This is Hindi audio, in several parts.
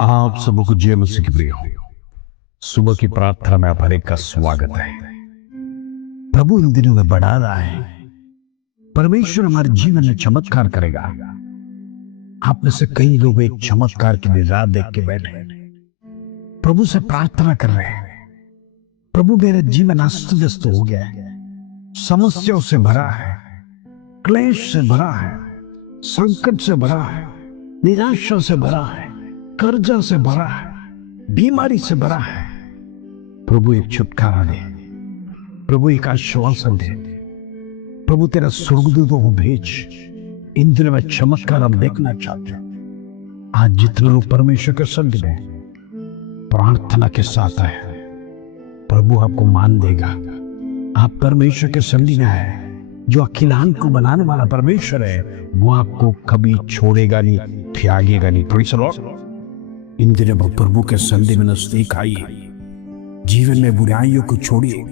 आप सबको जय मसीह की प्रिय हो। सुबह की प्रार्थना में आप हर एक का स्वागत है। प्रभु इन दिनों में बढ़ा रहा है। परमेश्वर हमारे जीवन में चमत्कार करेगा। आप में से कई लोग एक चमत्कार की लिए राह देख के बैठे हैं, प्रभु से प्रार्थना कर रहे हैं। प्रभु मेरा जीवन अस्त व्यस्त हो गया है, समस्याओं से भरा है, क्लेश से भरा है, संकट से भरा है, निराशा से भरा है, कर्जा से भरा है, बीमारी से भरा है। प्रभु एक छुटकारा दे, प्रभु एक आश्वासन दे। प्रभु तेरा स्वर्गदूतों को भेज। इन दिनों में चमत्कार हम देखना चाहते हैं। आज जितने लोग परमेश्वर के संग में प्रार्थना के साथ आए, प्रभु आपको मान देगा। आप परमेश्वर के संग में है, जो अखिलांत को बनाने वाला परमेश्वर है, वो आपको कभी छोड़ेगा नहीं, त्यागेगा नहीं। Praise the Lord. इन दिनों में प्रभु के संधि में नजदीक आइए। जीवन में बुराइयों को छोड़िए।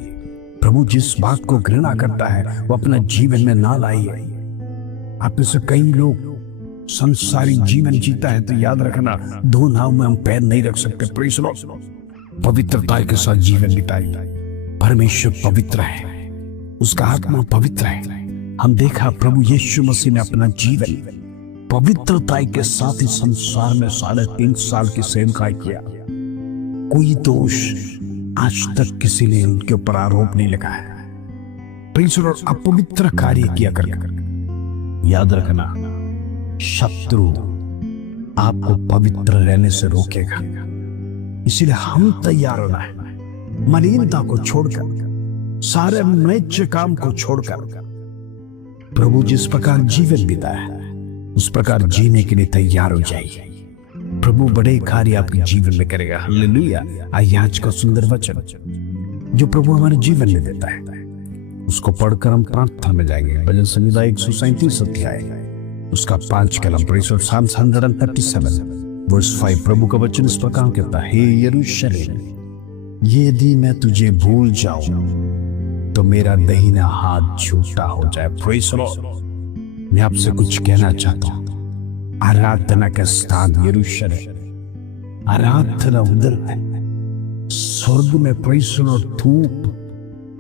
प्रभु जिस बात को घृणा करता है वो अपना जीवन में ना लाइए। आप में से कई लोग संसारी जीवन जीता है, तो याद रखना, दो नाव में हम पैर नहीं रख सकते। Praise the Lord. पवित्रता के साथ जीवन बिताइए। परमेश्वर पवित्र है, उसका आत्मा पवित्र है। हम देखा प्रभु यीशु मसीह ने अपना जीवन पवित्रता के साथ ही संसार में 3.5 साल की सेवकाई किया। कोई दोष आज तक किसी ने उनके ऊपर आरोप नहीं लगाया। Praise the Lord. अपवित्र कार्य किया कर याद रखना, शत्रु आपको पवित्र रहने से रोकेगा। इसीलिए हम तैयार होना है, मलिनता को छोड़कर, सारे म्लेच्छ काम को छोड़कर प्रभु जिस प्रकार जीवन बिताया उस प्रकार जीने के लिए तैयार हो जाइए। प्रभु बड़े कार्य आपके जीवन में करेगा। हालेलुया। आइए आज का सुंदर वचन जो प्रभु हमारे जीवन में देता है, उसको पढ़कर हम प्रार्थना में जाएंगे। भजन संहिता 137 अध्याय उसका 5 कलम। Praise the Lord. Psalms 137 verse 5 प्रभु का वचन इस प्रकार कहता है, हे यरूशलेम, यदि मैं तुझे भूल जाऊं तो मेरा दाहिना हाथ झूठा हो जाए। Praise the Lord. मैं आपसे कुछ कहना चाहता हूं। आराधना का स्थान यरूशलेम, आराधना उधर है स्वर्ग में। Praise the Lord. धूप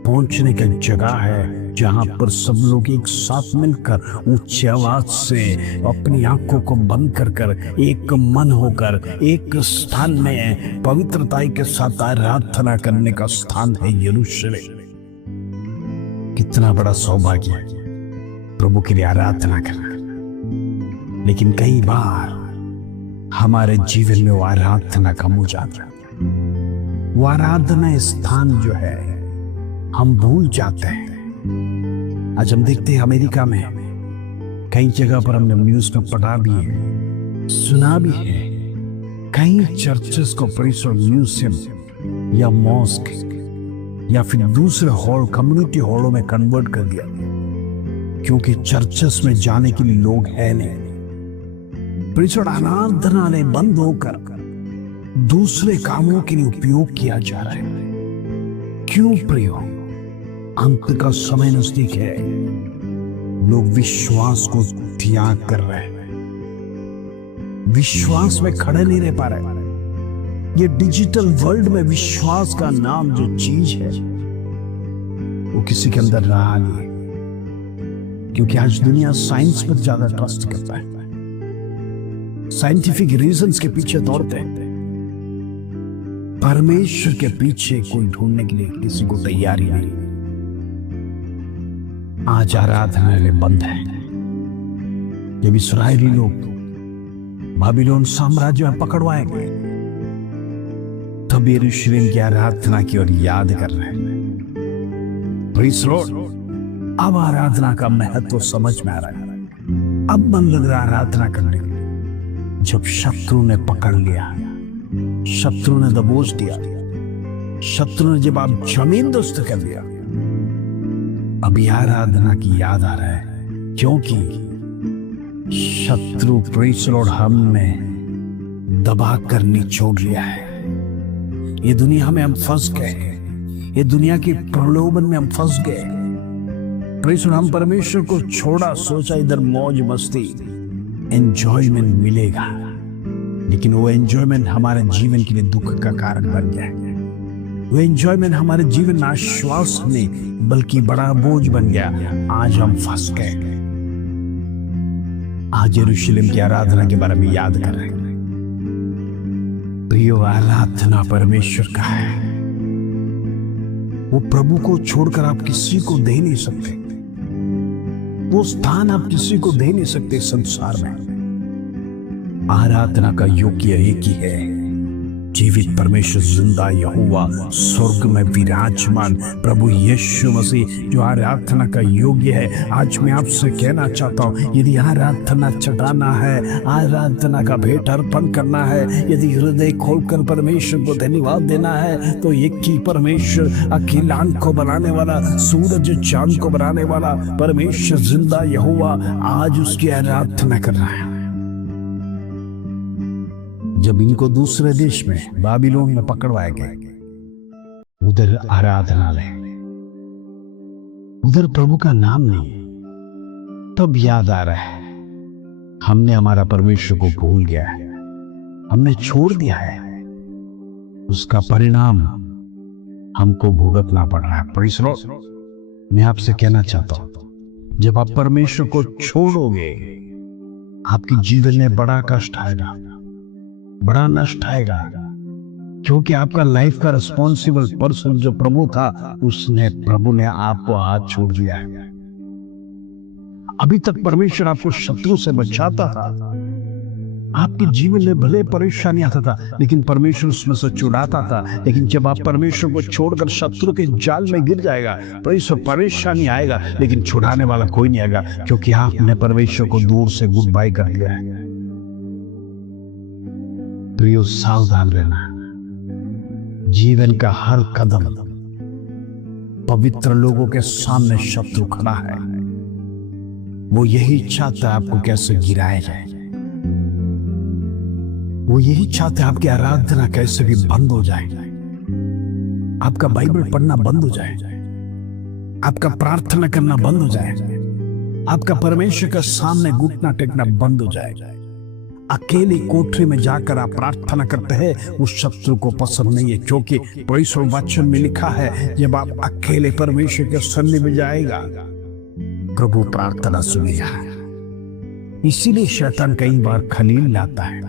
पहुंचने का जगह है जहां पर सब लोग एक साथ मिलकर ऊंची आवाज से अपनी आंखों को बंद कर एक मन होकर एक स्थान में पवित्रता के साथ आराधना करने का स्थान है यरूशलेम। कितना बड़ा सौभाग्य है प्रभु के लिए आराधना करना। लेकिन कई बार हमारे जीवन में वो आराधना कम हो जाता है। वो आराधना स्थान जो है हम भूल जाते हैं। आज हम देखते हैं अमेरिका में कई जगह पर हमने न्यूज में पढ़ा भी है, सुना भी है, कई चर्चेस को प्रेज़ द लॉर्ड म्यूजियम या मॉस्क या फिर दूसरे हॉल, कम्युनिटी हॉलों में कन्वर्ट कर दिया, क्योंकि चर्चेस में जाने के लिए लोग है नहीं। Praise the Lord. आराधनालय बंद होकर दूसरे कामों के लिए उपयोग किया जा रहा है। क्यों प्रियो? अंत का समय नजदीक है। लोग विश्वास को त्याग कर रहे हैं, विश्वास में खड़े नहीं रह पा रहे। ये डिजिटल वर्ल्ड में विश्वास का नाम जो चीज है वो किसी के अंदर रहा नहीं, क्योंकि आज दुनिया साइंस पर ज्यादा ट्रस्ट करता है, साइंटिफिक रीजंस के पीछे दौड़ते हैं। परमेश्वर के पीछे कोई ढूंढने के लिए किसी को तैयारी नहीं। आज आराधनालय बंद है। जब इस्राएली लोग बाबिलोन साम्राज्य में पकड़वाएंगे, तब यरूशलेम की आराधना की ओर याद कर रहे हैं। Praise the Lord. अब आराधना का महत्व समझ में आ रहा है। अब मन लग रहा आराधना करने के लिए। जब शत्रु ने पकड़ लिया, शत्रु ने दबोच दिया, शत्रु ने जब आप जमीन दोस्त कर दिया, अभी आराधना की याद आ रहा है, क्योंकि शत्रु प्रेज़ द लॉर्ड हमने दबा कर निचोड़ लिया है। ये दुनिया में हम फंस गए, ये दुनिया की प्रलोभन में हम फंस गए। Praise the Lord. हम परमेश्वर को छोड़ा, सोचा इधर मौज मस्ती, एंजॉयमेंट मिलेगा, लेकिन वो एंजॉयमेंट हमारे जीवन के लिए दुख का कारण बन गया है। वो एंजॉयमेंट हमारे जीवन में आश्वास नहीं बल्कि बड़ा बोझ बन गया। आज हम फंस गए। आज यरूशलेम की आराधना के बारे में याद कर रहे हैं। प्रियो, आराधना परमेश्वर का है। वो प्रभु को छोड़कर आप किसी को दे नहीं सकते। वो स्थान आप किसी को दे नहीं सकते संसार में। आराधना का योग्य एक ही है, जीवित परमेश्वर, जिंदा यहोवा, स्वर्ग में विराजमान प्रभु यीशु मसीह, जो आराधना का योग्य है। आज मैं आपसे कहना चाहता हूं, यदि आराधना चढ़ाना है, आराधना का भेंट अर्पण करना है, यदि हृदय खोलकर परमेश्वर को धन्यवाद देना है, तो एक ही परमेश्वर, अखिलांड को बनाने वाला, सूरज चांद को बनाने वाला परमेश्वर, जिंदा यहोवा, आज उसकी आराधना करना है। जब इनको दूसरे देश में बाबिलोन में पकड़वाए गए, उधर आराधनालय, उधर प्रभु का नाम नहीं, तब याद आ रहा है हमने हमारा परमेश्वर को भूल गया है, हमने छोड़ दिया है। उसका परिणाम हमको भुगतना पड़ रहा है। प्रेज़ लॉर्ड, मैं आपसे कहना चाहता हूं, जब आप परमेश्वर को छोड़ोगे, आपके जीवन में बड़ा कष्ट आएगा, बड़ा नष्ट आएगा, क्योंकि आपका लाइफ का रिस्पॉन्सिबल पर्सन जो प्रभु था, प्रभु ने आपको हाथ छोड़ दिया है। अभी तक परमेश्वर आपको शत्रु से बचाता था, आपके जीवन में भले परेशानी आता था, लेकिन परमेश्वर उसमें से छुड़ाता था। लेकिन जब आप परमेश्वर को छोड़कर शत्रु के जाल में गिर जाएगा, परेशानी आएगा, लेकिन छुड़ाने वाला कोई नहीं आएगा, क्योंकि आपने परमेश्वर को दूर से गुड बाय कर लिया है। प्रियो, सावधान रहना। जीवन का हर कदम पवित्र लोगों के सामने शत्रु खड़ा है। वो यही चाहता है आपको कैसे गिराया जाए। वो यही चाहता है आपकी आराधना कैसे भी बंद हो जाए, आपका बाइबल पढ़ना बंद हो जाए, आपका प्रार्थना करना बंद हो जाए, आपका परमेश्वर के सामने घुटना टेकना बंद हो जाए। अकेली कोठरी में जाकर आप प्रार्थना करते हैं, उस शत्रु को पसंद नहीं है, क्योंकि पवित्र वचन में लिखा है, जब आप अकेले परमेश्वर के सन्निधि में जाएगा, प्रभु प्रार्थना सुनेगा। इसीलिए शैतान कई बार खलील लाता है।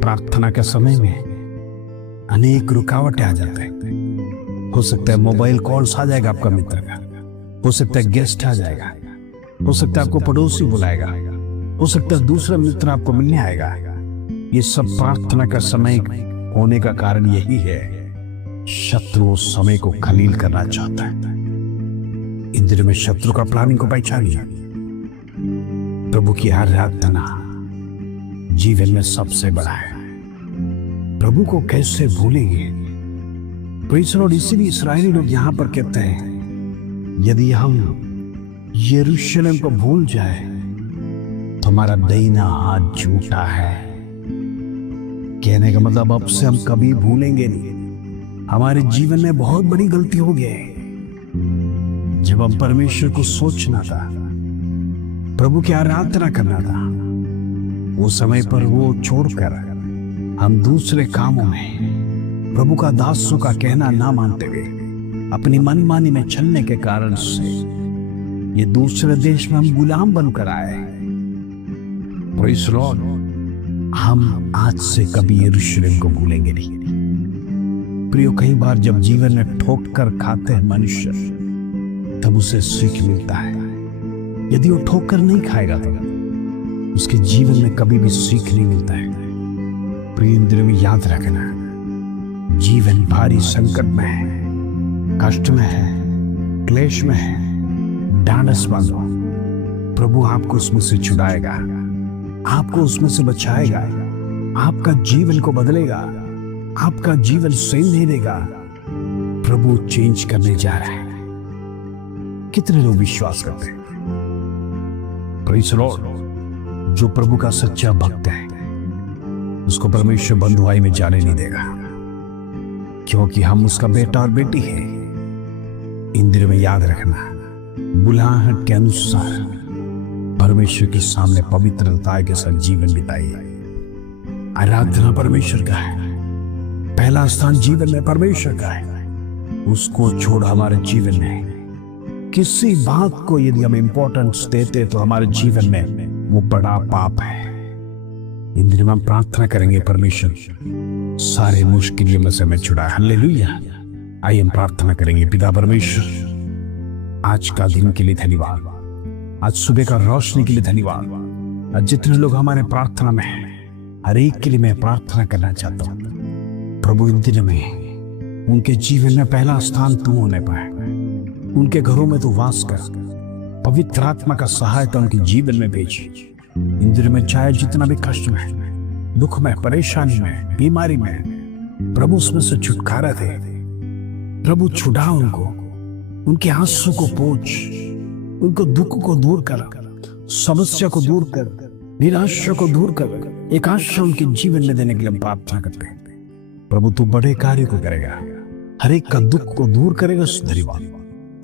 प्रार्थना के समय में अनेक रुकावटें आ जाते हैं। हो सकता है मोबाइल कॉल्स आ जाएगा आपका मित्र का, हो सकता है गेस्ट आ जाएगा, हो सकता है आपको पड़ोसी बुलाएगा, हो सकता है दूसरा मित्र आपको मिलने आएगा। ये सब प्रार्थना का समय होने का कारण यही है, शत्रु उस समय को खलील करना चाहता है। इंद्र में शत्रु का प्लानिंग को पहचानिए। प्रभु की आराधना जीवन में सबसे बड़ा है। प्रभु को कैसे भूलेंगे? तो इसीलिए इस्राएली लोग यहां पर कहते हैं, यदि हम यरूशलेम को भूल जाए तो हमारा दाहिना हाथ झूठा है। कहने का मतलब, अब से हम कभी भूलेंगे नहीं। हमारे जीवन में बहुत बड़ी गलती हो गई जब हम परमेश्वर को सोचना था, प्रभु की आराधना करना था, वो समय पर वो छोड़कर हम दूसरे कामों में प्रभु का दासों का कहना ना मानते हुए अपनी मनमानी में चलने के कारण से ये दूसरे देश में हम गुलाम बनकर आए। प्रेज़ लॉर्ड, हम आज से कभी यरूशलेम को भूलेंगे नहीं। प्रियो, कई बार जब जीवन में ठोकर खाते हैं मनुष्य, तब उसे सीख मिलता है। यदि वो ठोकर नहीं खाएगा तो उसके जीवन में कभी भी सीख नहीं मिलता है। प्रिय इंद्र में याद रखना, जीवन भारी संकट में है, कष्ट में है, क्लेश में है, ढांढस बांधो। प्रभु आपको उसमें से छुड़ाएगा, आपको उसमें से बचाएगा, आपका जीवन को बदलेगा, आपका जीवन सेम नहीं देगा। प्रभु चेंज करने जा रहा है। कितने लोग विश्वास करते हैं? प्रेज़ लॉर्ड, जो प्रभु का सच्चा भक्त है उसको परमेश्वर बंधुआई में जाने नहीं देगा, क्योंकि हम उसका बेटा और बेटी है। इंद्र में याद रखना, बुलाहट के अनुसार परमेश्वर के सामने पवित्रता के साथ जीवन बिताइए। आराधना परमेश्वर का है, पहला स्थान जीवन में परमेश्वर का है। उसको छोड़ हमारे जीवन में किसी बात को यदि हम इंपॉर्टेंस देते तो हमारे जीवन में वो बड़ा पाप है। इन दिनों में हम प्रार्थना करेंगे, परमेश्वर सारे मुश्किलों में से हमें छुड़ाए। हालेलुया। आइए हम प्रार्थना करेंगे। पिता परमेश्वर, आज का दिन के लिए धन्यवाद, आज सुबह का रोशनी के लिए धन्यवाद। आज जितने लोग हमारे प्रार्थना में हैं, हर एक के लिए मैं प्रार्थना करना चाहता हूँ। प्रभु इन दिनों में उनके जीवन में पहला स्थान तू होने पाए, उनके घरों में तू वास कर, पवित्र आत्मा का सहायता उनके जीवन में भेज। इन दिनों में चाहे जितना भी कष्ट में, दुख में, परेशानी में, बीमारी में, प्रभु उसमें से छुटकारा दे। प्रभु छुड़ा उनको, उनके आंसू को पोंछ, उनको दुख को दूर कर, समस्या को दूर कर, निराशा को दूर कर, एक आशा उनके जीवन में देने के लिए प्रार्थना करते हैं। प्रभु तू बड़े कार्य को करेगा, हर एक का दुख को दूर करेगा। धन्यवाद,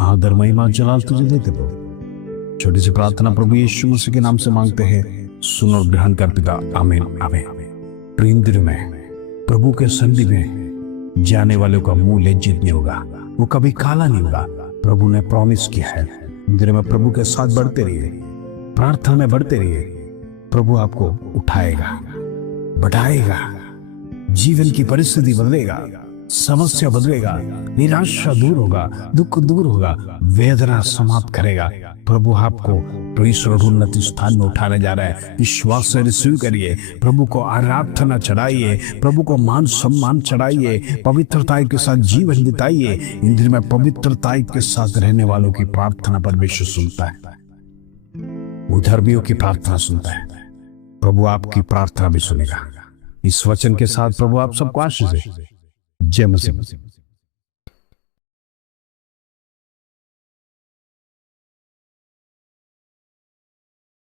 आदर, महिमा, जलाल तुझे देते प्रभु। छोटी सी प्रार्थना प्रभु यीशु मसीह के नाम से मांगते हैं, सुन और ग्रहण कर पिता, आमीन आमीन। इन दिनों में प्रभु के सन्निधि में जाने वालों का मुंह लज्जित नहीं होगा, वो कभी काला नहीं होगा। प्रभु ने प्रॉमिस किया है। इन दिनों में प्रभु के साथ बढ़ते रहिए, प्रार्थना में बढ़ते रहिए। प्रभु आपको उठाएगा, बढ़ाएगा, जीवन की परिस्थिति बदलेगा, समस्या बदलेगा, निराशा दूर होगा, दुख दूर होगा, वेदना समाप्त करेगा। प्रभु आपको परमेश्वर और उन्नति स्थान में उठाने जा रहा है। विश्वास से रिसीव करिए, प्रभु को आराधना चढ़ाइए, प्रभु को मान सम्मान चढ़ाइए, पवित्रता के साथ जीवन बिताइए। इन दिनों में पवित्रता के साथ रहने वालों की प्रार्थना परमेश्वर सुनता है, उधर्मियों की प्रार्थना सुनता है। प्रभु आपकी प्रार्थना भी सुनेगा। इस वचन के साथ प्रभु आप सबको आशीष दे। जय मसीह।